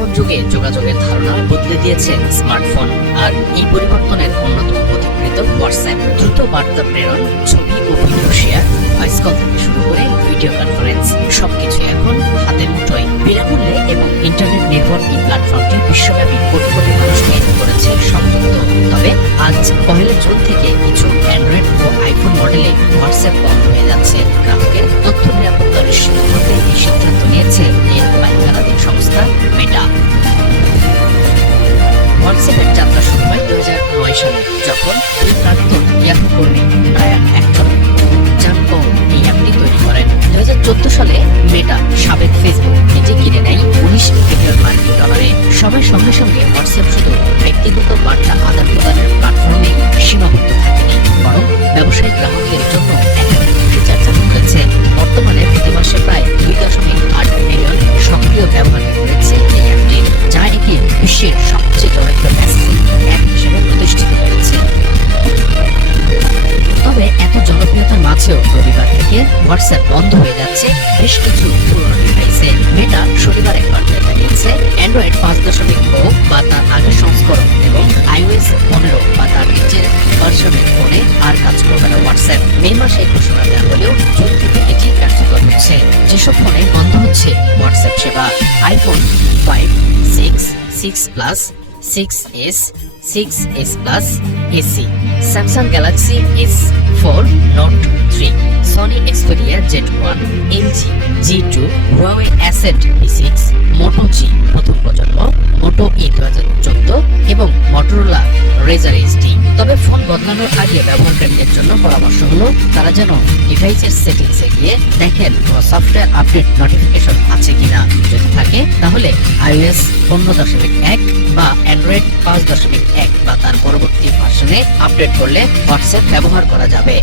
বর্তমান যুগে যোগাযোগের ধারণা বদলে দিয়েছে স্মার্টফোন আর এই পরিবর্তনের অন্যতম প্রতিকৃত হোয়াটসঅ্যাপ। দ্রুত বার্তা প্রেরণ, ছবি ও ভিডিও শেয়ার। ভয়েস কল থেকে শুরু করে ভিডিও কনফারেন্স, সবকিছু এখন হাতের মুঠোয়। বিনামূল্যে এবং ইন্টারনেট নির্ভর এই প্ল্যাটফর্মটি বিশ্বব্যাপী কোটি কোটি মানুষকে করেছে সংযুক্ত। তবে আজ পহেলা জুন থেকে কিছু অ্যান্ড্রয়েড ও আইফোন মডেলে হোয়াটসঅ্যাপ বন্ধ হয়ে যাচ্ছে। গ্রাহকের হোয়াটসঅ্যাপের যাত্রা শুরু হয় দু হাজার নয় সালে, যখন দুই প্রাক্তন ইয়াহু কর্মী ব্রায়ান অ্যাক্টন জান এই অ্যাপটি তৈরি করেন। দু হাজার চোদ্দ সালে মেটা সাবেক ফেসবুক এটি কিনে নেয় উনিশ মিলিয়ন মার্কিন ডলারে। সবার সঙ্গে সঙ্গে হোয়াটসঅ্যাপ শুধু ব্যক্তিগত বার্তা আদান প্রদানের প্ল্যাটফর্মে সীমাবদ্ধ থাকেনি মাঝেও রবিবার থেকে হোয়াটসঅ্যাপ বন্ধ হয়ে যাচ্ছে। বেশ কিছু পুরনো ডিভাইসে মেটা শনিবার এক বার্তায় জানিয়েছে অ্যান্ড্রয়েড পাঁচ দশমিক ও বা তার আগের সংস্করণ এবং আইওএস পনেরো বা তার নিচের ভার্সনের ফোনে আর কাজ করবে না হোয়াটসঅ্যাপ মে মাসে ঘোষণা দেওয়া হলেও জুন থেকে এটি কার্যকর হচ্ছে। যেসব ফোনে বন্ধ হচ্ছে হোয়াটসঅ্যাপ সেবা iPhone five six six plus six S six S plus AC Samsung Galaxy S four note three Sony Xperia Z one LG G two Huawei Ascend B six Moto G প্রথম প্রজন্ম Moto E দু হাজার চোদ্দ এবং Motorola Razr HD তবে phone বদলানোর আগে ব্যবহারকারীদের জন্য পরামর্শ হলো, তারা যেন ডিভাইসের সেটিংসে গিয়ে দেখেন কোনো সফটওয়্যার আপডেট নোটিফিকেশন আছে কিনা। যদি থাকে, তাহলে আইওএস পনেরো দশমিক এক বা অ্যান্ড্রয়েড পাঁচ দশমিক এক বা তার পরবর্তী ভার্সনে আপডেট করলে হোয়াটসঅ্যাপ ব্যবহার করা যাবে।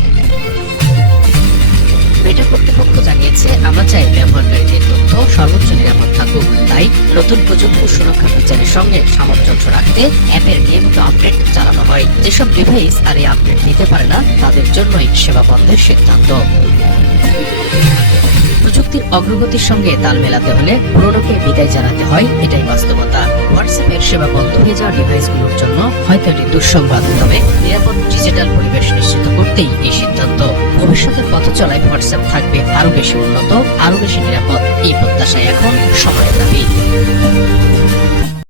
মেটা কর্তৃপক্ষ জানিয়েছে, আমরা চাই ব্যবহারকারীদের তথ্য সর্বোচ্চ নিরাপদ থাকুক। তাই নতুন প্রযুক্তি সুরক্ষা ফিচারের সঙ্গে সামঞ্জস্য রাখতে অ্যাপের নিয়মিত আপডেট চালানো হয়। যেসব ডিভাইস আর এই আপডেট নিতে পারে না, তাদের জন্যই সেবা বন্ধের সিদ্ধান্ত। প্রযুক্তির অগ্রগতির সঙ্গে তাল মেলাতে হলে পুরোনোকে বিদায় জানাতে হয়, এটাই বাস্তবতা। হোয়াটসঅ্যাপের সেবা বন্ধ হয়ে যাওয়া ডিভাইসগুলোর জন্য হয়তো এটি দুঃসংবাদ তবে নিরাপদ ডিজিটাল পরিবেশ নিশ্চিত করতেই এই সিদ্ধান্ত। ভবিষ্যতের পথ চলায় হোয়াটসঅ্যাপ থাকবে আরও বেশি উন্নত, আরও বেশি নিরাপদ। এই প্রত্যাশায় এখন সময়ের দাবি।